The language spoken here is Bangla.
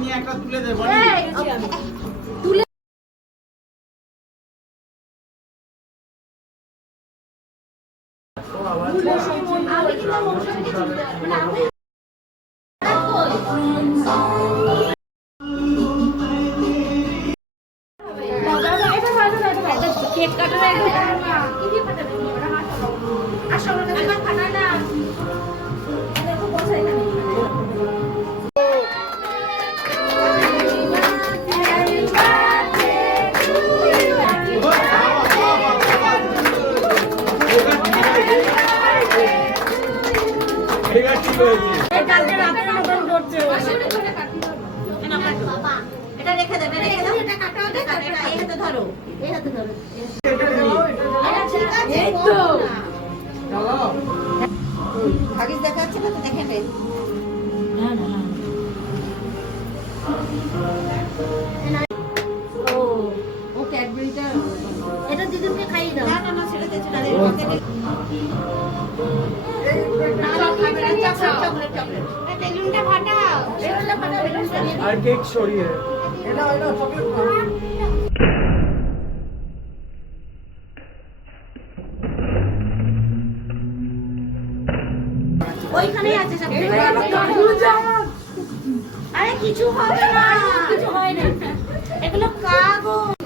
নিয়ে একটা তুলে দে তুলে কেক কাটার এটা রেখে দেবে, রেখে দাও। এটা কাটা হবে, এটা এই হাতে ধরো, এই হাতে ধরো। এই তো চলো ভাগিস দেখাচ্ছে না তো, দেখে নে। না না না ও ও ক্যাডবেরিটা এটা দিদিকে খাইয়ে দাও। না না না ছেড়ে দে, ছেড়ে দে। বেলুনটা ফাটাও, বেলুনটা ফাটাও, আর কেক সরিয়ে এটা চকলেট ওইখানেই আছে সব। আরে কিছু হবে না, কিছু হয় না, এগুলো কাগজ।